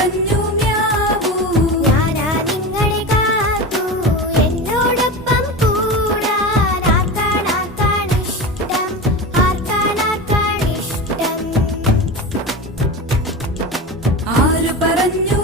പറഞ്ഞു മ്യാവൂ. ഞാനാ നിങ്ങളെ കാത്തു എന്നോടൊപ്പം കൂടാൻ. ആർക്കാണിഷ്ടം, ആർക്കാണിഷ്ടം. ആര് പറഞ്ഞു